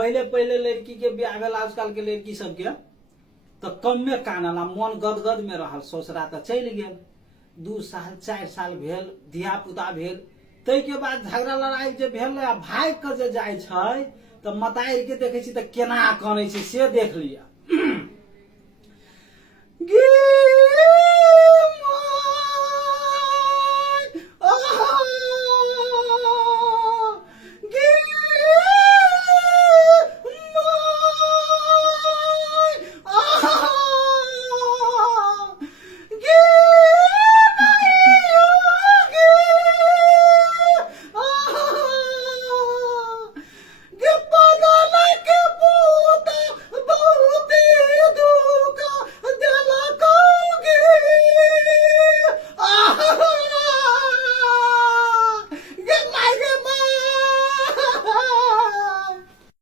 पहले पहले लड़की के ब्याह भेल, आजकल के लड़की सबके तो कमे कानल, मन गदगद में रहल, ससुरा तो चल गेल, 2 साल 4 साल भेल, धिया पुता भेल, तै के बाद झगड़ा लड़ाई जे भेल आ भाग के जे जाय छै तो मतारि के देखे छी तो केना कानै छै से देख लिया।